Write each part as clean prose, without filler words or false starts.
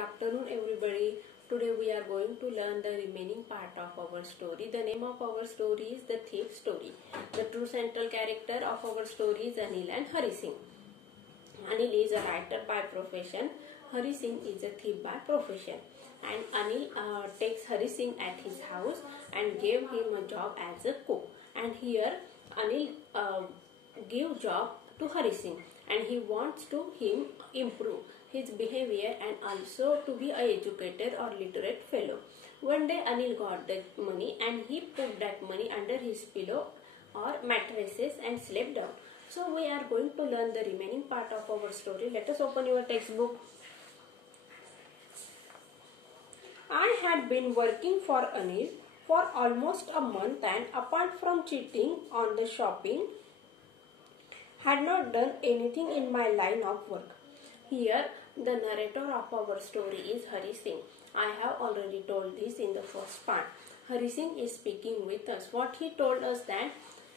afternoon everybody. Today we are going to learn the remaining part of our story. The name of our story is The Thief Story. The true central character of our story is Anil and Hari Singh. Anil is a writer by profession. Hari Singh is a thief by profession. And Anil takes Hari Singh at his house and gave him a job as a cook. And here Anil gave job to Hari Singh and he wants to him improve his behavior and also to be a educated or literate fellow. One day Anil got the money and he put that money under his pillow or mattresses and slept down. So we are going to learn the remaining part of our story. Let us open your textbook. I had been working for Anil for almost a month and apart from cheating on the shopping, had not done anything in my line of work. Here, the narrator of our story is Hari Singh. I have already told this in the first part. Hari Singh is speaking with us. What he told us that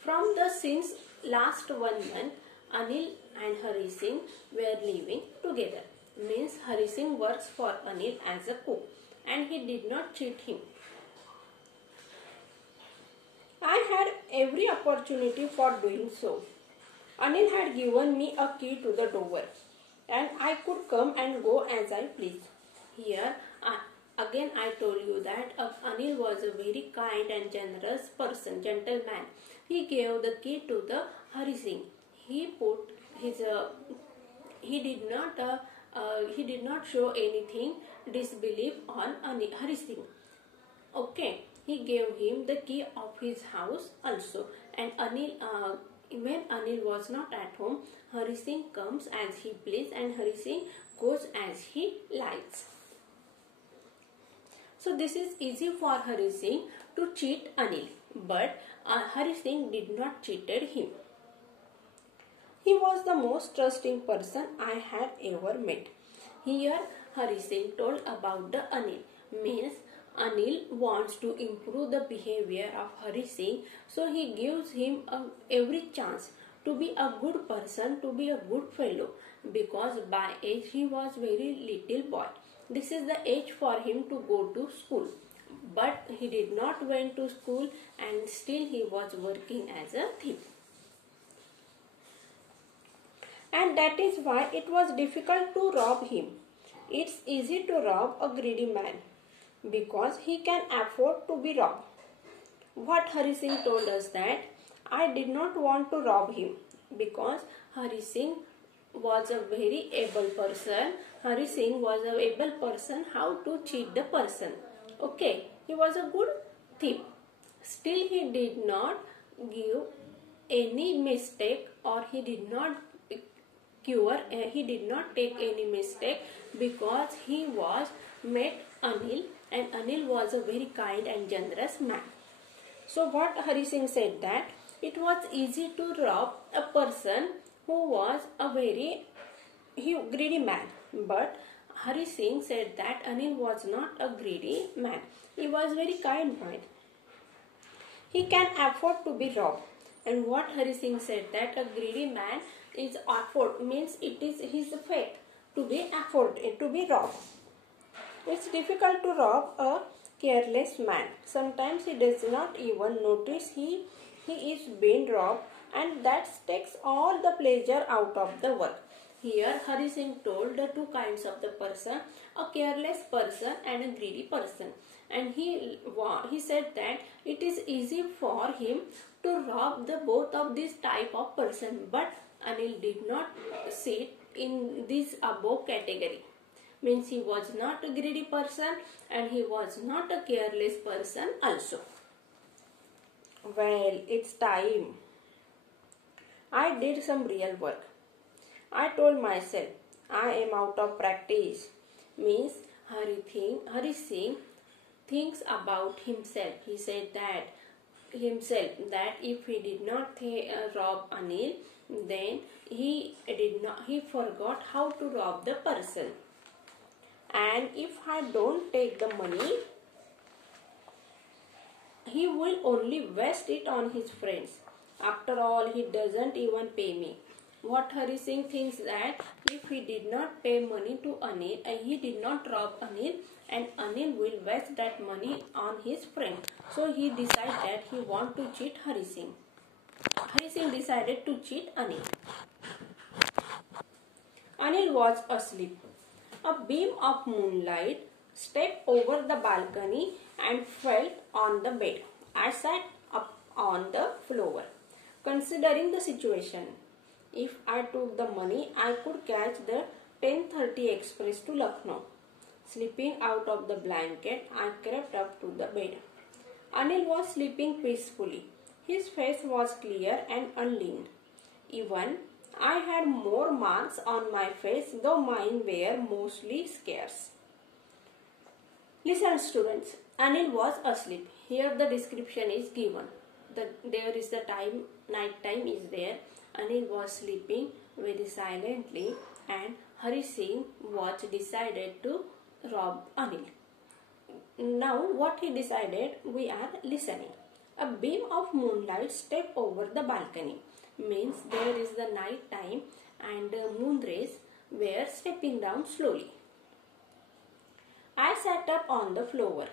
from the since last 1 month, Anil and Hari Singh were living together. Means Hari Singh works for Anil as a cook and he did not cheat him. I had every opportunity for doing so. Anil had given me a key to the door and I could come and go as I pleased. Here again I told you that Anil was a very kind and generous person, gentleman. He gave the key to the Hari Singh. He put his he did not show anything disbelief on Hari Singh. Okay, he gave him the key of his house also, and Anil. When Anil was not at home, Hari Singh comes as he please and Hari Singh goes as he likes. So this is easy for Hari Singh to cheat Anil, but Hari Singh did not cheated him. He was the most trusting person I had ever met. Here Hari Singh told about the Anil. Means Anil wants to improve the behavior of Hari Singh, so he gives him every chance to be a good person, to be a good fellow, because by age he was very little boy. This is the age for him to go to school, but he did not went to school and still he was working as a thief. And that is why it was difficult to rob him. It's easy to rob a greedy man, because he can afford to be robbed. What Hari Singh told us that I did not want to rob him because Hari Singh was a very able person. Hari Singh was an able person how to cheat the person. Okay, he was a good thief. Still he did not give any mistake or he did not take any mistake because he was met Anil and Anil was a very kind and generous man. So what Hari Singh said that it was easy to rob a person who was a very greedy man. But Hari Singh said that Anil was not a greedy man. He was very kind man. He can afford to be robbed. And what Hari Singh said that a greedy man is afford means it is his fate to be afforded to be robbed. It's difficult to rob a careless man. Sometimes he does not even notice he is being robbed and that takes all the pleasure out of the work. Here Hari Singh told the two kinds of the person, a careless person and a greedy person. And he said that it is easy for him to rob the both of this type of person, but Anil did not sit in this above category. Means he was not a greedy person and he was not a careless person also. Well, it's time. I did some real work. I told myself, I am out of practice. Means Hari Singh thinks about himself. He said that if he did not rob Anil, then he forgot how to rob the person. And if I don't take the money, he will only waste it on his friends. After all, he doesn't even pay me. What Hari Singh thinks that if he did not pay money to Anil and he did not rob Anil, and Anil will waste that money on his friend. So he decided that he want to cheat Hari Singh. Hari Singh decided to cheat Anil. Anil was asleep. A beam of moonlight stepped over the balcony and fell on the bed. I sat up on the floor, considering the situation. If I took the money, I could catch the 10:30 express to Lucknow. Slipping out of the blanket, I crept up to the bed. Anil was sleeping peacefully. His face was clear and unleaned. Even I had more marks on my face, though mine were mostly scars. Listen, students. Anil was asleep. Here the description is given. There is the time, night time is there. Anil was sleeping very silently, and Hari Singh was decided to rob Anil. Now what he decided, we are listening. A beam of moonlight stepped over the balcony. Means there is the night time and moon rays were stepping down slowly. I sat up on the floor,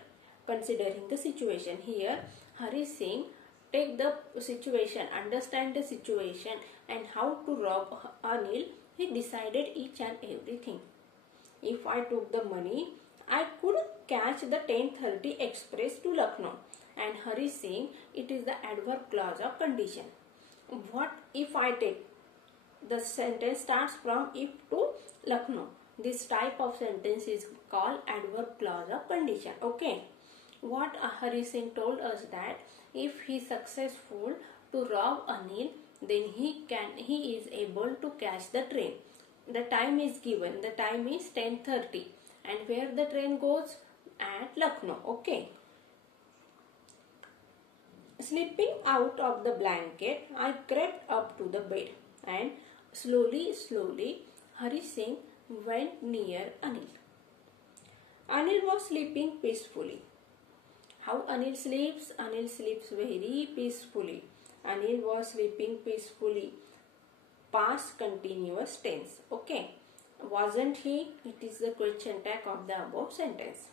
considering the situation. Here Hari Singh take the situation, understand the situation and how to rob Anil. He decided each and everything. If I took the money, I could catch the 10:30 express to Lucknow. And Hari Singh, it is the adverb clause of condition. What if I take? The sentence starts from if to Lucknow. This type of sentence is called adverb clause of condition. Okay. What Hari Singh told us that if he is successful to rob Anil, then he is able to catch the train. The time is given. The time is 10:30, and where the train goes? At Lucknow. Okay. Slipping out of the blanket, I crept up to the bed, and slowly, Hari Singh went near Anil. Anil was sleeping peacefully. How Anil sleeps? Anil sleeps very peacefully. Anil was sleeping peacefully. Past continuous tense. Okay. Wasn't he? It is the question tag of the above sentence.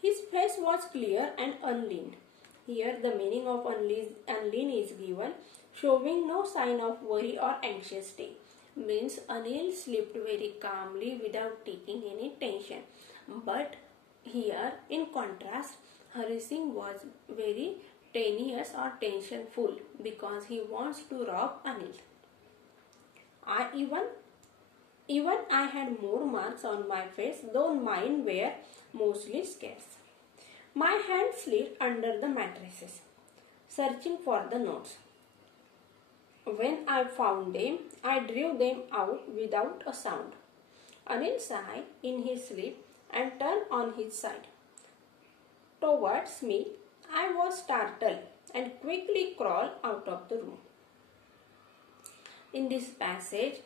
His face was clear and unleaned. Here the meaning of unlean is given, showing no sign of worry or anxiety. Means Anil slept very calmly without taking any tension. But here in contrast, Hari Singh was very tenacious or tensionful because he wants to rob Anil. Even I had more marks on my face, though mine were mostly scars. My hands slid under the mattresses, searching for the notes. When I found them, I drew them out without a sound. Anil sighed in his sleep and turned on his side. Towards me, I was startled and quickly crawled out of the room. In this passage,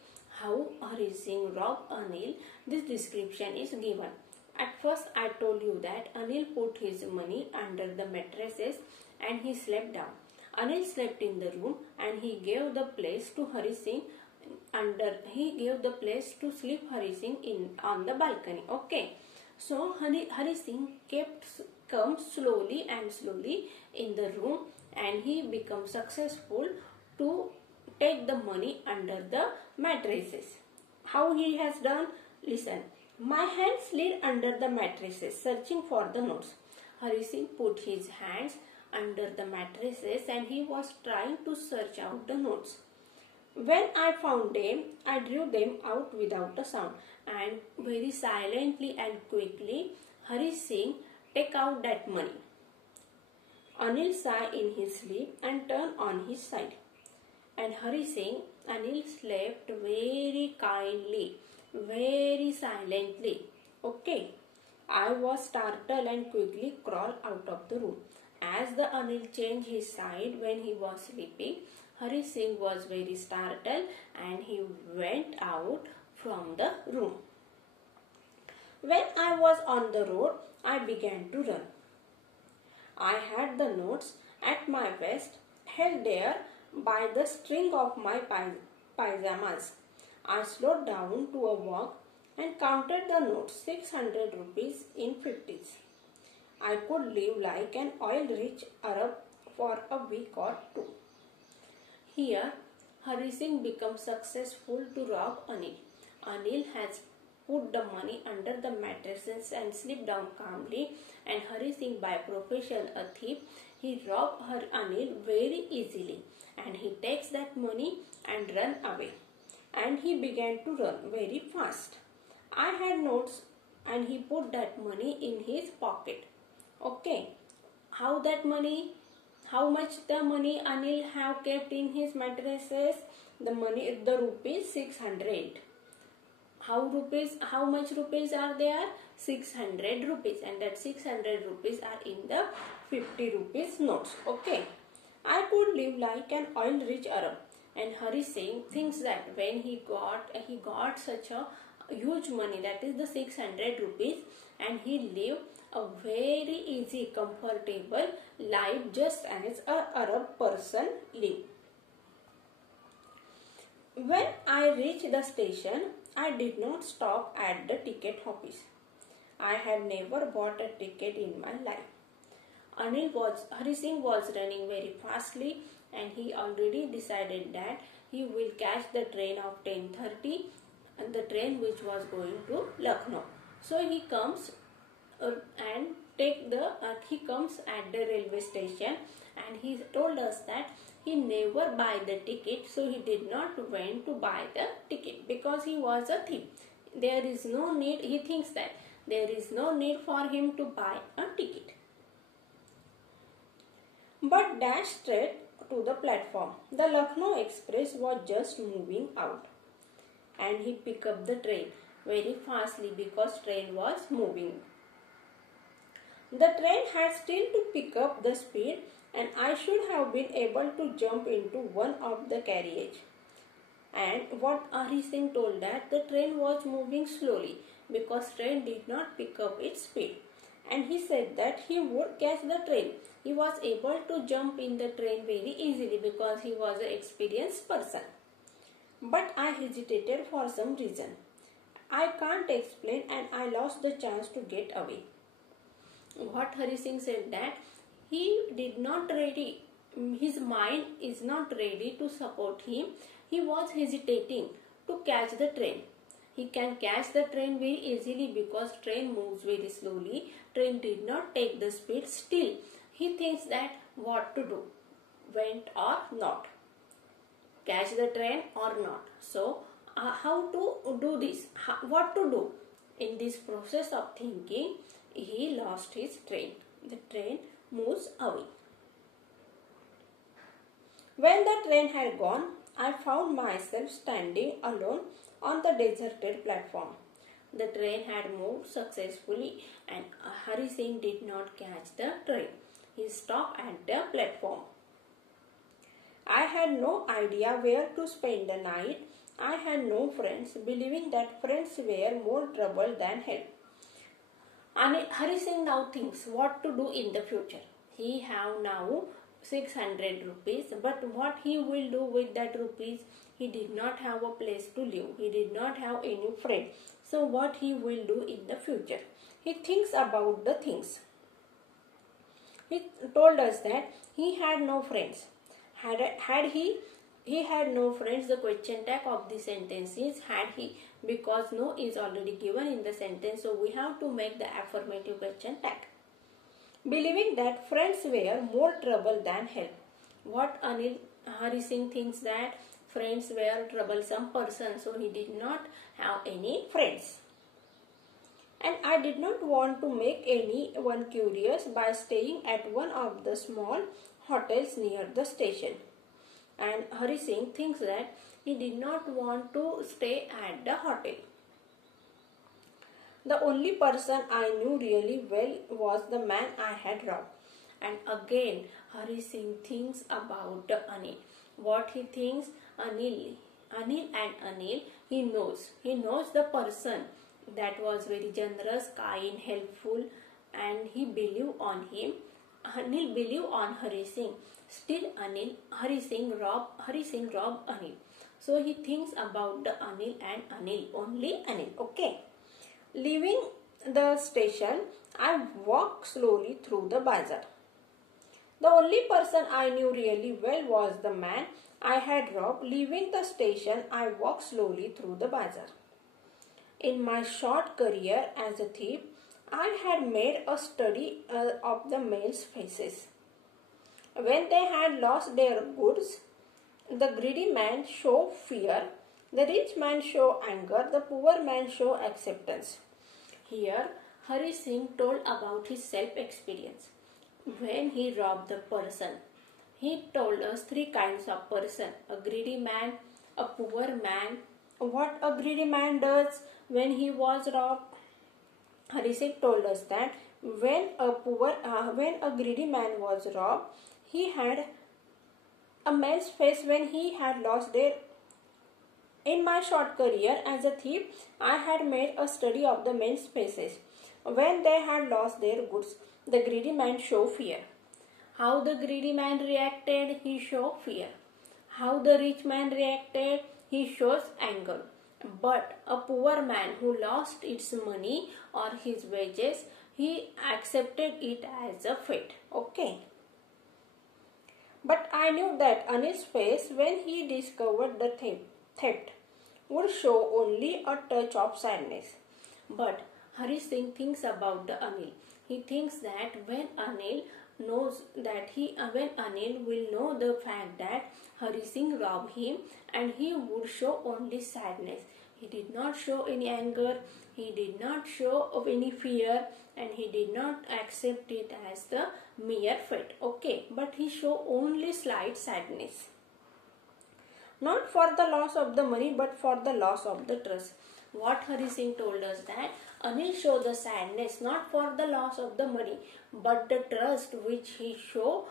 how Hari Singh robbed Anil, this description is given. At first I told you that Anil put his money under the mattresses and he slept down. Anil slept in the room and he gave the place to Hari Singh to sleep Hari Singh on the balcony. Okay. So Hari Singh come slowly in the room and he becomes successful to take the money under the mattresses. How he has done? Listen. My hands slid under the mattresses, searching for the notes. Hari Singh put his hands under the mattresses and he was trying to search out the notes. When I found them, I drew them out without a sound, and very silently and quickly, Hari Singh take out that money. Anil sighed in his sleep and turned on his side. And Anil slept very kindly, very silently. Okay. I was startled and quickly crawled out of the room. As the Anil changed his side when he was sleeping, Hari Singh was very startled and he went out from the room. When I was on the road, I began to run. I had the notes at my waist, held there by the string of my pajamas. I slowed down to a walk and counted the notes, 600 rupees in 50s. I could live like an oil-rich Arab for a week or two. Here, Hari Singh becomes successful to rob Anil. Anil has put the money under the mattresses and slipped down calmly, and Hari Singh, by profession a thief, he robbed Anil very easily, and he takes that money and run away. And he began to run very fast. I had notes and he put that money in his pocket. Okay, how much the money Anil have kept in his mattresses? The rupees 600. How much rupees are there? 600 rupees, and that 600 rupees are in the 50 rupees notes. Okay, I could live like an oil-rich Arab. And Hari Singh thinks that when he got such a huge money, that is the 600 rupees, and he lived a very easy, comfortable life just as an Arab person live. When I reached the station, I did not stop at the ticket office. I had never bought a ticket in my life. Hari Singh was running very fastly, and he already decided that he will catch the train of 10:30, and the train which was going to Lucknow. So he comes he comes at the railway station, and he told us that he never buy the ticket, so he did not went to buy the ticket because he was a thief. There is no need, he thinks that there is no need for him to buy a ticket, but dashed straight to the platform. The Lucknow Express was just moving out, and he picked up the train very fastly because train was moving. The train had still to pick up the speed, and I should have been able to jump into one of the carriage. And what Hari Singh told that the train was moving slowly because train did not pick up its speed. And he said that he would catch the train. He was able to jump in the train very easily because he was an experienced person. But I hesitated for some reason. I can't explain, and I lost the chance to get away. What Hari Singh said that he did not ready, his mind is not ready to support him. He was hesitating to catch the train. He can catch the train very easily because train moves very slowly. Train did not take the speed. Still, he thinks that what to do, went or not, catch the train or not. So, how to do this? What to do? In this process of thinking, he lost his train. The train moves away. When the train had gone, I found myself standing alone on the deserted platform. The train had moved successfully, and Hari Singh did not catch the train. He stopped at the platform. I had no idea where to spend the night. I had no friends, believing that friends were more trouble than help. Hari Singh now thinks what to do in the future. He have now 600 rupees, but what he will do with that rupees? He did not have a place to live. He did not have any friend. So what he will do in the future? He thinks about the things. He told us that he had no friends. He had no friends. The question tag of the sentence is had he, because no is already given in the sentence, so we have to make the affirmative question tag. Believing that friends were more trouble than help. What Hari Singh thinks that friends were troublesome person, so he did not have any friends. And I did not want to make anyone curious by staying at one of the small hotels near the station. And Hari Singh thinks that he did not want to stay at the hotel. The only person I knew really well was the man I had robbed. And again, Hari Singh thinks about Anil. What he thinks? Anil, he knows. He knows the person that was very generous, kind, helpful, and he believed on him. Anil believed on Hari Singh. Still Hari Singh robbed Anil. So he thinks about the Anil and Anil, only Anil. Okay. Leaving the station, I walked slowly through the bazaar. The only person I knew really well was the man I had robbed. Leaving the station, I walked slowly through the bazaar. In my short career as a thief, I had made a study of the men's faces. When they had lost their goods, the greedy man showed fear, the rich man showed anger, the poor man showed acceptance. Here, Hari Singh told about his self-experience. When he robbed the person, he told us three kinds of person: a greedy man, a poor man. What a greedy man does when he was robbed. Hari Singh told us that when a greedy man was robbed, he had a man's face when he had lost their. In my short career as a thief, I had made a study of the men's faces. When they had lost their goods, the greedy man showed fear. How the greedy man reacted? He showed fear. How the rich man reacted? He shows anger. But a poor man who lost its money or his wages, he accepted it as a fate. Okay. But I knew that Anil's face when he discovered the theft would show only a touch of sadness. But Hari Singh thinks about the Anil. He thinks that when Anil will know the fact that Hari Singh robbed him, and he would show only sadness. He did not show any anger, he did not show any fear, and he did not accept it as the mere fate. Okay, but he showed only slight sadness. Not for the loss of the money, but for the loss of the trust. What Hari Singh told us that Anil showed the sadness not for the loss of the money, but the trust which he show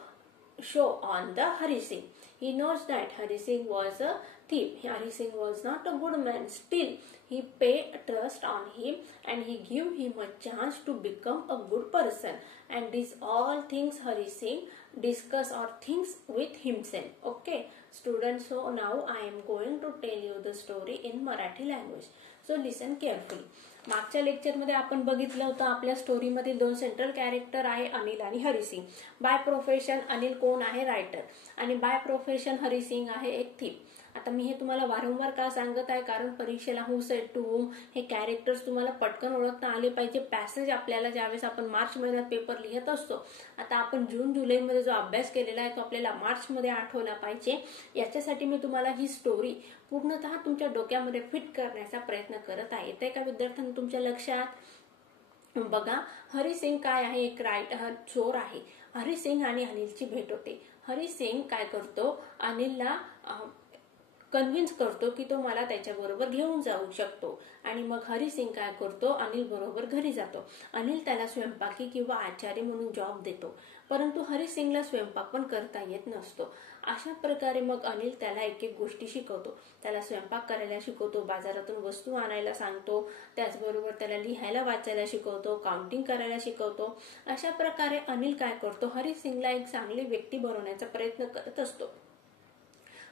on the Hari Singh. He knows that Hari Singh was a thief. Hari Singh was not a good man. Still, he paid trust on him and he gave him a chance to become a good person. And these all things Hari Singh discuss or thinks with himself. Okay, students. So now I am going to tell you the story in Marathi language. So listen carefully. मागच्या लेक्चरमध्ये आपण बघितलं होतं आपल्या स्टोरीमध्ये दोन central character आहे अनिल आणि हरी सिंग. By profession Anil कोण आहे? रायटर. आणि बाय प्रोफेशन हरी सिंग आहे एक थीप. आता मी हे तुम्हाला वारंवार का सांगत आहे? कारण परीक्षेला who said to whom hey characters तुम्हाला पटकन ओळखता आले पाहिजे. पॅसेज आपल्याला ज्यावेळेस आपण मार्च महिन्यात पेपर लिहित असतो, आता आपण जून जुलैमध्ये जो अभ्यास केलेला आहे तो आपल्याला मार्चमध्ये आठवला पाहिजे. याच्यासाठी मी तुम्हाला ही स्टोरी पूर्णतः तुमच्या डोक्यामध्ये फिट करण्याचा प्रयत्न करत आहे. येते का विद्यार्थ्यांना तुमच्या लक्षात? बघा, हरी सिंग काय आहे? एक चोर आहे. हरी सिंग आणि अनिलची भेट होते. हरी सिंग काय करतो? अनिलला कन्व्हिन्स करतो की तो मला त्याच्याबरोबर घेऊन जाऊ शकतो. आणि मग हरी सिंग काय करतो? अनिल बरोबर घरी जातो. अनिल त्याला स्वयंपाकी किंवा आचारी म्हणून जॉब देतो, परंतु हरी सिंगला स्वयंपाक पण करता येत नसतो. अशा प्रकारे मग अनिल त्याला एक एक गोष्टी शिकवतो. त्याला स्वयंपाक करायला शिकवतो, बाजारातून वस्तू आणायला सांगतो, त्याचबरोबर त्याला लिहायला वाचायला शिकवतो, काउंटिंग करायला शिकवतो. अशा प्रकारे अनिल काय करतो? हरी सिंगला एक चांगली व्यक्ती बनवण्याचा प्रयत्न करत असतो.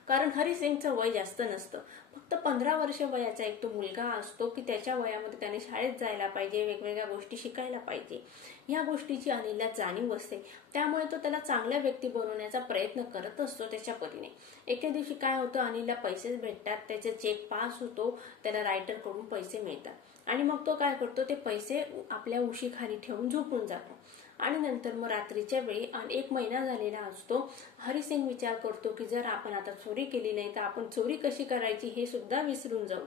कारण हरी सिंगचं वय जास्त नसतं, फक्त 15 वर्ष वयाचा एक तो मुलगा असतो की त्याच्या वयामध्ये त्याने शाळेत जायला पाहिजे, वेगवेगळ्या गोष्टी शिकायला पाहिजे. या गोष्टीची अनिलला जाणीव असते. त्यामुळे तो त्याला चांगल्या व्यक्ती बनवण्याचा प्रयत्न करत असतो त्याच्या परीने. एके दिवशी काय होतं? अनिलला पैसे भेटतात, त्याचे चेक पास होतो, त्याला रायटर कडून पैसे मिळतात आणि मग तो काय करतो? ते पैसे आपल्या उशीखाली ठेवून झोपून जातो. आणि नंतर मग रात्रीच्या वेळी 1 महिना झालेला असतो. हरी सिंग विचार करतो की जर आपण आता चोरी केली नाही तर आपण चोरी कशी करायची हे सुद्धा विसरून जाऊ.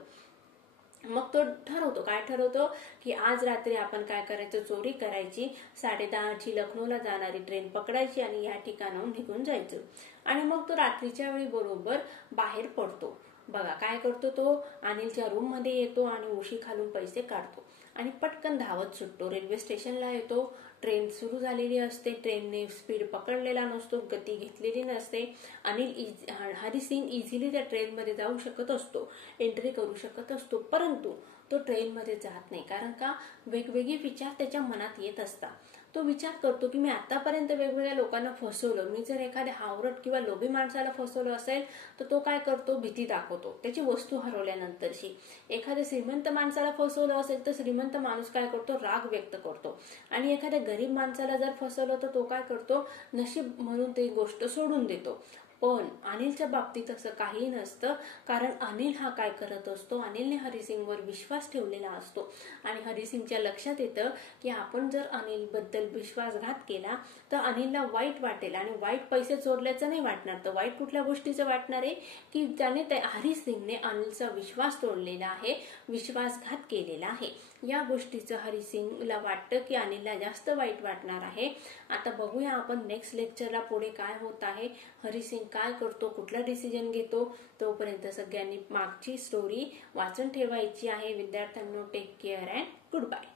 मग तो ठरवतो, काय ठरवतो की आज रात्री आपण काय करायचं? चोरी करायची. 10:30ची लखनौला जाणारी ट्रेन पकडायची आणि या ठिकाणाहून निघून जायचं. आणि मग तो रात्रीच्या वेळी बरोबर बाहेर पडतो. बघा काय करतो तो? अनिलच्या रूम मध्ये येतो आणि उशी खालून पैसे काढतो आणि पटकन धावत सुटतो. रेल्वे स्टेशनला येतो. ट्रेन सुरू झालेली असते. ट्रेनने स्पीड पकडलेला नसतो, गती घेतलेली नसते. हरी सिंग इझिली त्या ट्रेनमध्ये जाऊ शकत असतो, एंट्री करू शकत असतो. परंतु तो ट्रेनमध्ये जात नाही. कारण का वेगवेगळे विचार त्याच्या मनात येत असतात. तो विचार करतो की मी आतापर्यंत वेगवेगळ्या लोकांना फसवलं, मी जर एखाद्या हावरट किंवा लोभी माणसाला फसवलं असेल तर तो काय करतो, भीती दाखवतो त्याची वस्तू हरवल्यानंतरची. एखाद्या श्रीमंत माणसाला फसवलं असेल तर श्रीमंत माणूस काय करतो, राग व्यक्त करतो. आणि एखाद्या गरीब माणसाला जर फसवलं तर तो काय करतो, नशीब म्हणून ती गोष्ट सोडून देतो. पण अनिलच्या बाबतीत असं काही नसतं. कारण अनिल हा काय करत असतो, अनिलने हरिसिंगवर विश्वास ठेवलेला असतो आणि हरिसिंगच्या लक्षात येतं की आपण जर अनिल बद्दल विश्वासघात केला तर अनिलला वाईट वाटेल. आणि वाईट पैसे चोरल्याचं नाही वाटणार, तर वाईट कुठल्या गोष्टीचं वाटणार आहे की त्याने हरिसिंगने अनिलचा विश्वास तोडलेला आहे, विश्वासघात केलेला आहे. या गोष्टीचं हरिसिंगला वाटतं की अनिलला जास्त वाईट वाटणार आहे. आता बघूया आपण नेक्स्ट लेक्चरला पुढे काय होत आहे, हरिसिंग काय करतो, कुठला डिसिजन घेतो. तोपर्यंत सगळ्यांनी मागची स्टोरी वाचून ठेवायची आहे. विद्यार्थ्यांनो, take care and good bye.